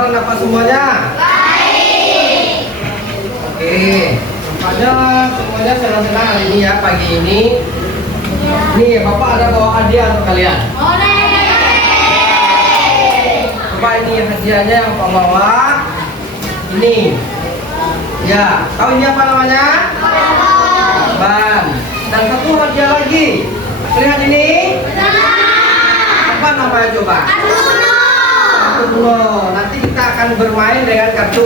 Kabar apa semuanya? Baik. Oke, nampaknya semuanya senang-senang hari ini ya, pagi ini. Nih, Bapak ada bawa hadiah untuk kalian. Bapak ini hadiahnya yang Bapak bawa. Ini. Ya, tahu ini apa namanya? Ban. Dan satu hadiah lagi. Lihat ini. Apa namanya coba? Kartu. Nanti kita akan bermain dengan kartu.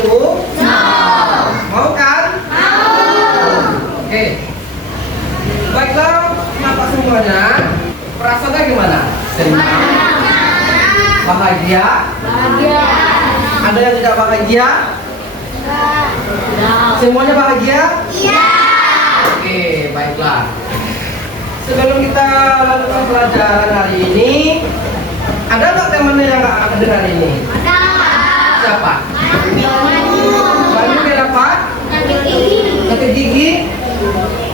Mau kan? Mau. Oke. Baiklah, kenapa semuanya? Perasaannya gimana? Senang? Bahagia? Ada yang tidak bahagia? Semuanya bahagia? Iya. Oke, baiklah. Sebelum kita lakukan pelajaran hari ini, ada nggak temennya yang nggak hadir hari ini? Ada. Siapa? Bayu kenapa? Sakit gigi.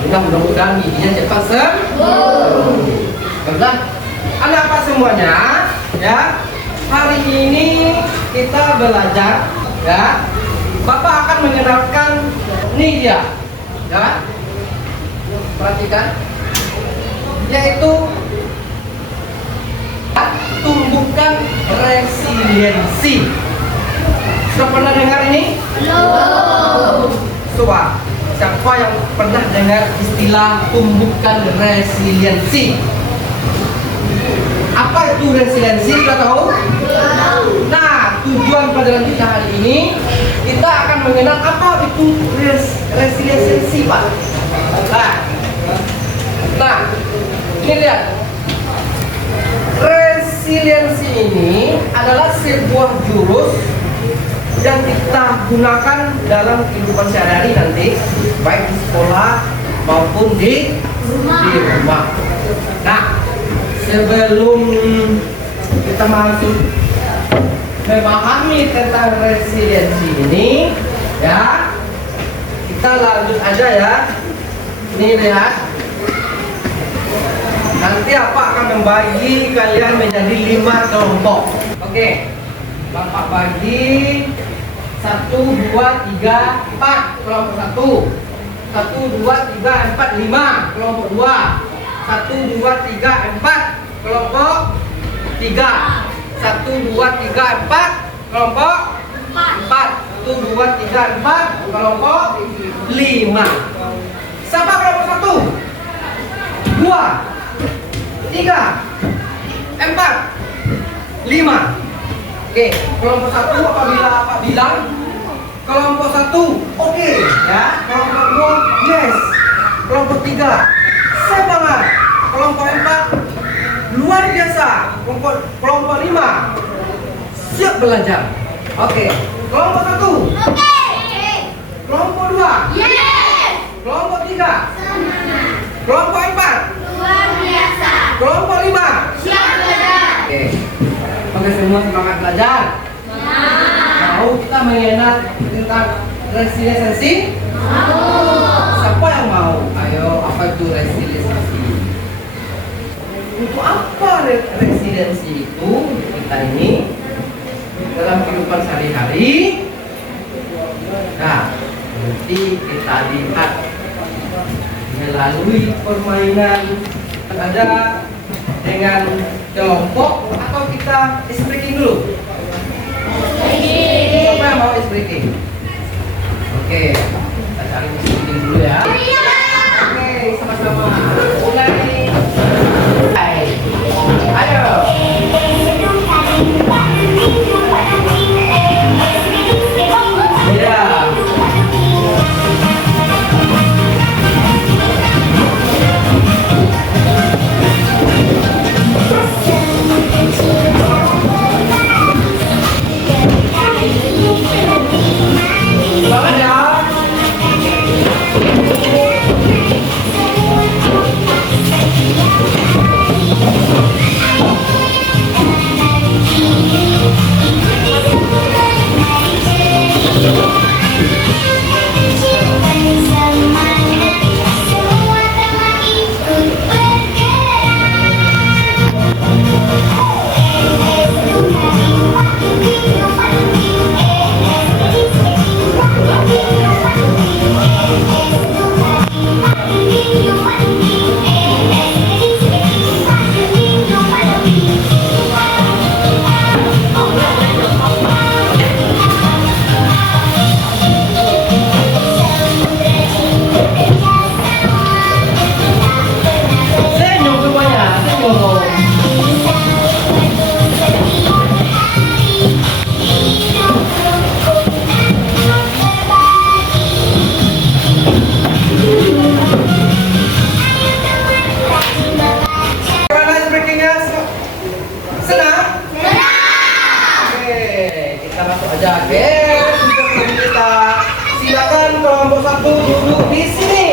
Mudah-mudahan giginya cepat sembuh. Baiklah. Anak apa semuanya? Ya. Hari ini kita belajar. Ya. Bapak akan mengenalkan ini dia. Ya. Perhatikan. Yaitu tumbuhkan resiliensi. Sudah pernah dengar ini? Belum. Coba, siapa yang pernah dengar istilah tumbuhkan resiliensi? Apa itu resiliensi? Kita tahu? Nah, tujuan pelajaran kita hari ini, kita akan mengenal apa itu resiliensi, Pak. Nah, ini lihat. Resiliensi ini adalah sebuah jurus yang kita gunakan dalam kehidupan sehari-hari nanti, baik di sekolah maupun di rumah. Nah, sebelum kita masuk memahami tentang resiliensi ini, ya, kita lanjut aja ya. Ini lihat. Nanti Bapak akan membagi kalian menjadi 5 kelompok. Oke, Bapak bagi 1, 2, 3, 4 kelompok 1. 1, 2, 3, 4, 5 kelompok 2. 1, 2, 3, 4 kelompok 3. 1, 2, 3, 4 kelompok 4. 1, 2, 3, 4 kelompok 5. Siapa kelompok 1? 2, 3, 4, 5. Oke, kelompok 1 apabila Bapak bilang kelompok 1 oke, ya. Kelompok 2 yes. Kelompok 3 semangat. Kelompok 4 luar biasa. Kelompok 5 siap belajar. Oke, kelompok 1 oke. Kelompok 2 yes. Kelompok 3 semangat. Kelompok 4 luar biasa. Kelompok 5 siap belajar. Oke, semua semangat belajar. Mau kita mengenal tentang resiliensi? Mau. Siapa yang mau? Ayo, apa itu resiliensi? Untuk apa resiliensi itu kita ini dalam kehidupan sehari-hari? Nah, nanti kita lihat melalui permainan ada dengan kelompok atau kita ice breaking dulu. Siapa yang mau ice breaking? Oke, kita cari ice breaking dulu ya. Oke, sama-sama. Mulai. Ayo. Ya. masuk aja. Oke, kita silakan kelompok 1 duduk di sini.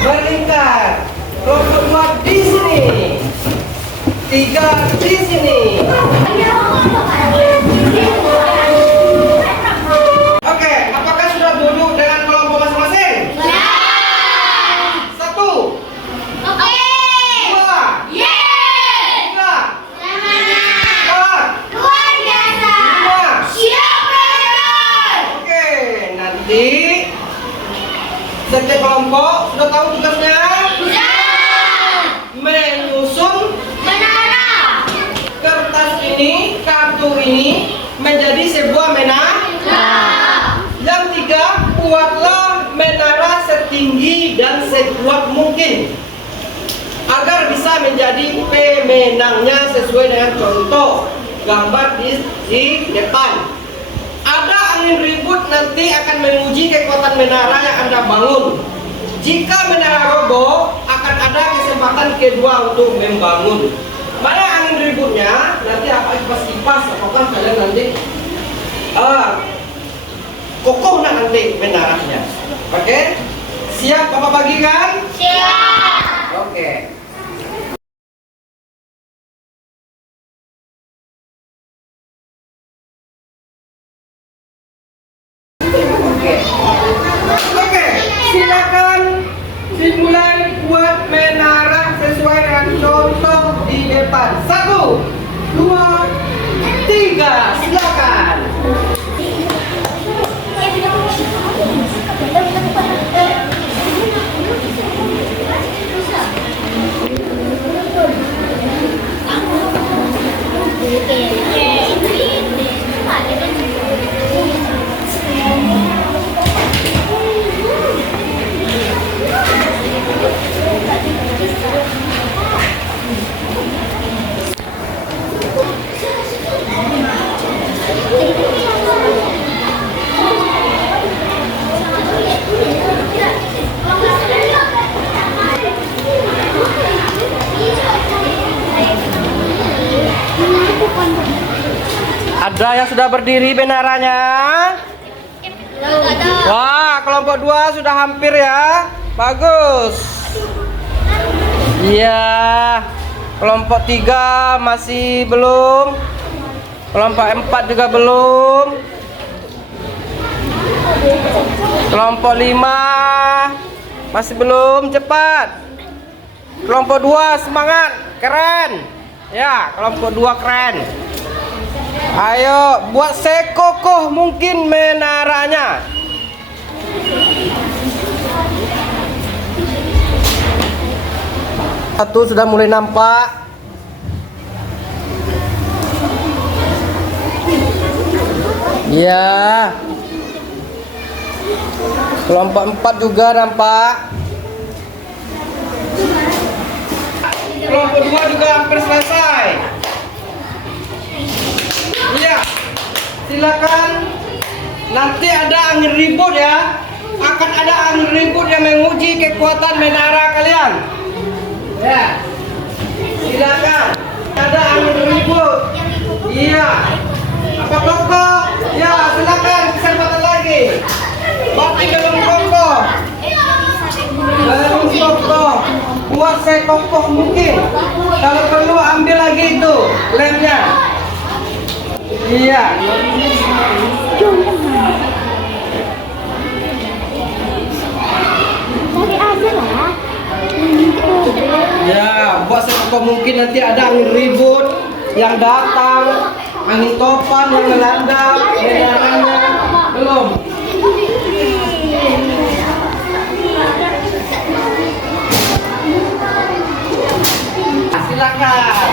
Berlingkar. Kelompok 2 di sini. 3 di sini. Oke, apakah sudah duduk dengan kelompok masing-masing? Satu. Oke. 2. Yeay. 3. Semangat. 4. Luar biasa. 5. Siap belajar. Oke, nanti setiap kelompok sudah tahu tugasnya? Sudah. Menyusun menara. Kertas ini, kartu ini menjadi sebuah menara. Yang 3, buatlah menara setinggi dan sekuat mungkin agar bisa menjadi pemenangnya sesuai dengan contoh gambar di depan. Ada angin ribut nanti akan menguji kekuatan menara yang Anda bangun. Jika menara roboh, akan ada kesempatan kedua untuk membangun. Mana angin ributnya? Nanti apa kipas-kipas, apakah kalian nanti kokoh nanti menaranya. Oke? Siap Bapak bagikan? Siap. Oke. Oke, silakan dimulai buat menara sesuai dengan contoh di depan. 1, 2, 3, silakan. Ada yang sudah berdiri menaranya? Wah, kelompok 2 sudah hampir ya. Bagus. Iya. Kelompok 3 masih belum. Kelompok 4 juga belum. Kelompok 5 masih belum. Cepat. Kelompok 2 semangat. Keren. Ya, kelompok 2 keren. Ayo buat sekokoh mungkin menaranya. Satu sudah mulai nampak. Ya. Kelompok 4 juga nampak. Kelompok 2 juga hampir selesai. Iya, silakan. Nanti ada angin ribut ya. Akan ada angin ribut yang menguji kekuatan menara kalian. Ya, silakan. Ada angin ribut. Iya. Apa kokoh? Ya, silakan kesempatan lagi. Bati belum kokoh. Belum kokoh. Buat sekokoh mungkin. Kalau perlu ambil lagi itu lemnya. Iya. Cari aja lah. Ya, buat sekokoh mungkin nanti ada angin ribut yang datang, angin topan yang melanda menaranya. Belum. Silakan.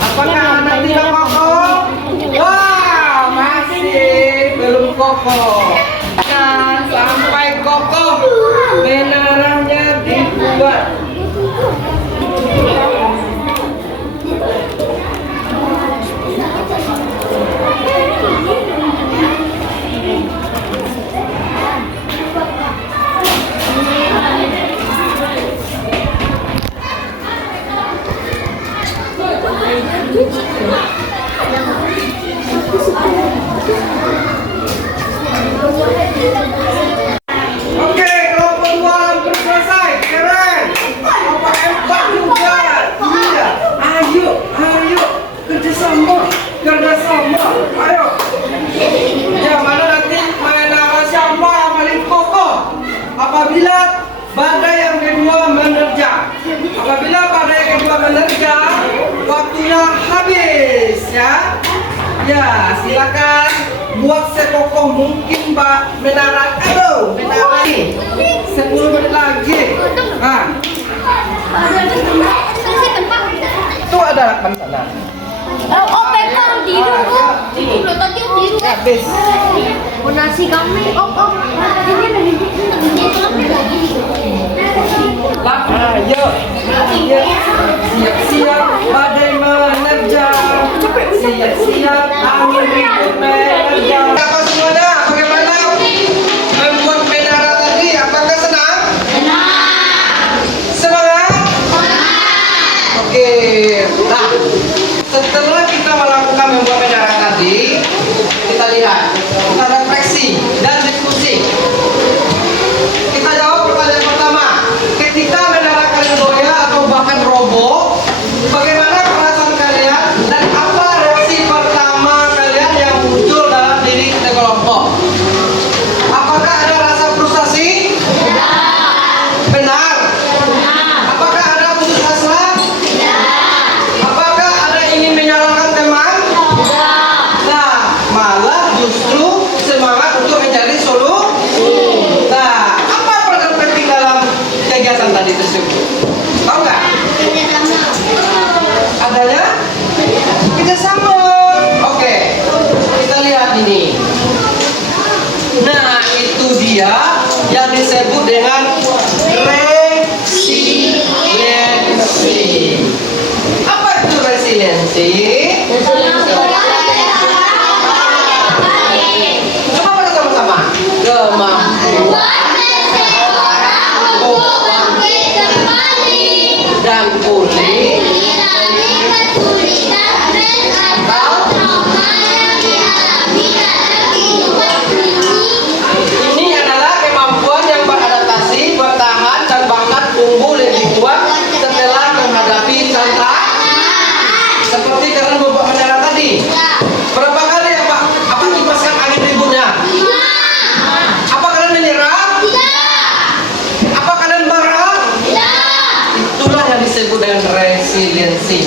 Apakah nanti tidak kokoh? Wah, masih belum kokoh. Dan sampai kokoh menaranya dibuat. kerjasama. Ayo. Ya, mana nanti menara siapa yang paling kokoh? Apabila badai yang kedua menerjang. Apabila badai yang kedua menerjang, waktunya habis ya. Ya, silakan buat sekokoh mungkin Mbak menara. Aduh, menara ini 10 menit lagi. Nah, itu ada lakban sana. Oh, pegang di dulu. Belum tadi di dulu. Habis. Oh, nasi kami. Oh. Ini Ayo, siap-siap badai menerjang, siap-siap angin ribut menerjang. Apa semuanya? Bagaimana membuat menara tadi? Apakah senang? Semangat? Oke. Nah, setelah kita melakukan membuat menara tadi, kita lihat, kita refleksi dan diskusi. Kita jawab pertanyaan pertama. Ketika menara kalian goyah atau bahkan roboh, bagaimana perasaan kalian dan apa reaksi pertama kalian yang muncul dalam diri kelompok? Apakah ada rasa frustasi? Benar. Apakah ada putus asa? Apakah ada ingin menyalahkan teman? Nah, malah justru semangat untuk mencari solusi. Nah, apa program penting dalam kegiatan tadi tersebut? Tahu nggak? Adanya kerjasama. Oke, kita lihat ini. Nah, itu dia yang disebut dengan resiliensi. Apa itu resiliensi? Coba pada sama-sama. Kemampuan dan pulih ini adalah kemampuan yang beradaptasi, bertahan dan bahkan tumbuh lebih kuat setelah menghadapi tantangan. Seperti kalian membuat menara tadi. Berapa kali ya Pak? Apa kipaskan angin ributnya? Apa kalian menyerah? Apa kalian marah? Itulah yang disebut dengan resiliensi.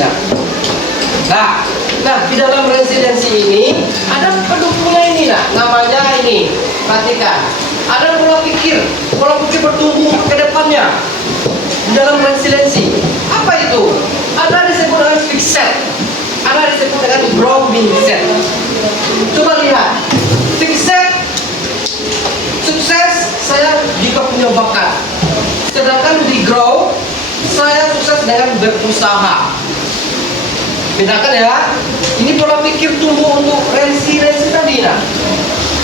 Nah, di dalam resiliensi ini ada pendukungnya ini namanya ini. Perhatikan, ada pola pikir bertumbuh ke depannya di dalam resiliensi. Apa itu? Ada disebut dengan fixed, ada disebut dengan growth mindset. Coba lihat, fixed sukses saya jika punya bakat, sedangkan di grow saya sukses dengan berusaha. Bedakan ya, ini pola pikir tumbuh untuk resiliensi tadi.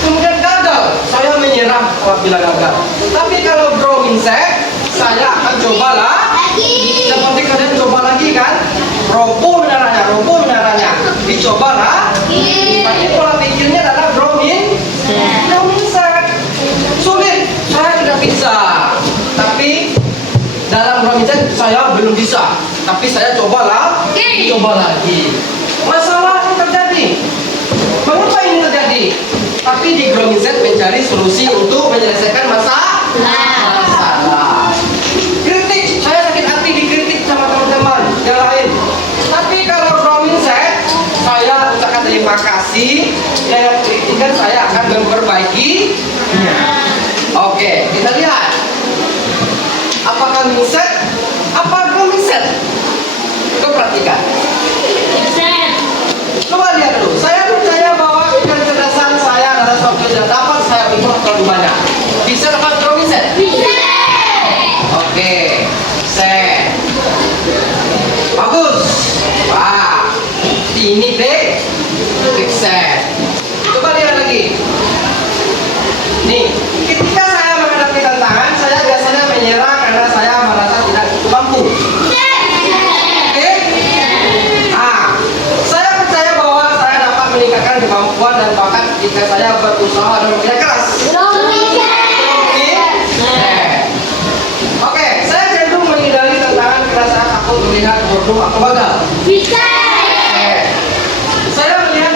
Kemudian gagal, saya menyerah apabila gagal. Tapi kalau grow mindset, saya akan cobalah. Seperti kalian coba lagi kan, roboh menaranya, dicobalah. Tapi pola pikirnya adalah grow mindset. Sulit, saya tidak bisa. Tapi dalam grow mindset saya belum bisa. Tapi saya cobalah, coba lagi. Masalah yang terjadi. Mengapa ini terjadi? Tapi di grow mindset mencari solusi untuk menyelesaikan masalah. Kritik, saya sakit hati dikritik sama teman-teman yang lain. Tapi kalau grow mindset, saya ucapkan terima kasih. Dengan kritikan saya akan memperbaiki. Oke, kita lihat. Apakah mindset? Apa grow mindset? Coba perhatikan. Coba lihat dulu. Saya percaya bahwa kecerdasan saya adalah sesuatu yang dapat saya import terlalu banyak. Bisa dapat grow mindset? Bisa. Oke, set. Bagus. Wah, ini set. Coba lihat lagi. Nih, ketika saya menghadapi tantangan, saya biasanya menyerah karena saya merasa tidak cukup mampu. Meningkatkan kemampuan dan bakat jika saya berusaha dan bekerja keras. Oke, saya cenderung menghindari tantangan karena saya takut melihat bodoh atau gagal. Saya melihat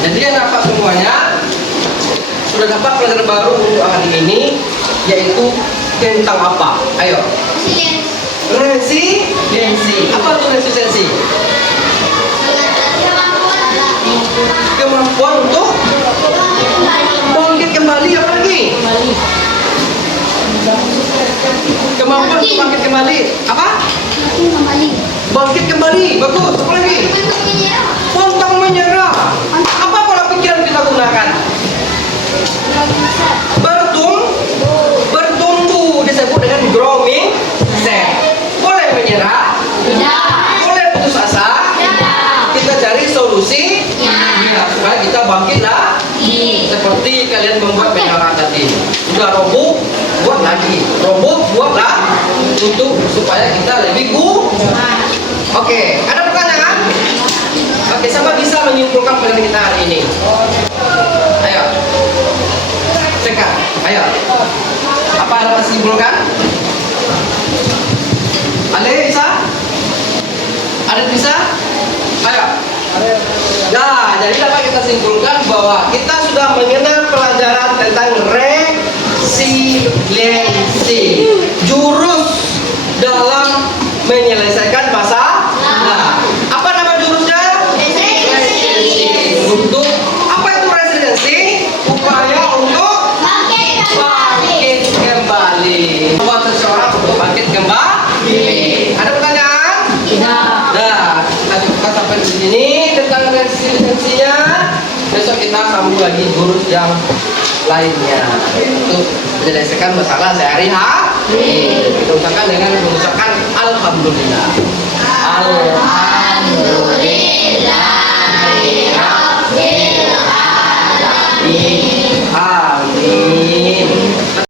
Jadi yang dapat semuanya sudah dapat pelajaran baru untuk hari ini, yaitu tentang apa? Ayo. Resiliensi. Apa itu resiliensi? Kemampuan untuk bangkit kembali. Apa lagi? Kemampuan untuk bangkit kembali. Apa? Bangkit kembali. Bagus. Apa lagi? Pantang menyerah. Apa pola pikiran kita gunakan? Bertumbuh disebut dengan growing set. Boleh menyerah? Boleh putus asa? Kita cari solusi supaya kita bangkit lagi. Seperti kalian membuat menara tadi. Sudah roboh, buat lagi. Roboh, buatlah untuk supaya kita lebih kuat. Oke, ada pertanyaan? Oke, siapa bisa menyimpulkan pelajaran kita hari ini? Ayo. Cekat. Ayo. Apa yang harus disimpulkan? Ada bisa? Ada bisa? Ayo. Nah, jadi dapat kita simpulkan bahwa kita sudah mengenal pelajaran tentang resiliensi, jurus dalam menyelesaikan masalah. Nah, apa nama jurusnya? Resiliensi. Untuk apa itu resiliensi? Upaya untuk bangkit kembali. Buat seseorang untuk bangkit kembali. Ada pertanyaan? Nah, kita sampai di sini tentang resiliensinya. Besok kita sambung lagi jurus yang lainnya untuk menyelesaikan masalah sehari-hari. Kita ucapkan dengan mengucapkan alhamdulillah. Alhamdulillah.